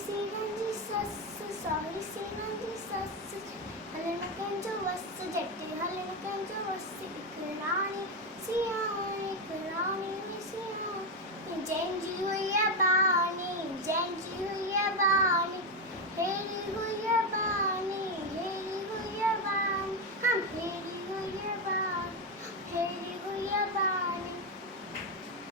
सी गंजी सस sorry C गंजी सस हलन कंजो वस जट्टी हलन कंजो वस एक रानी सिया एक रानी सिया जंजी हुई बात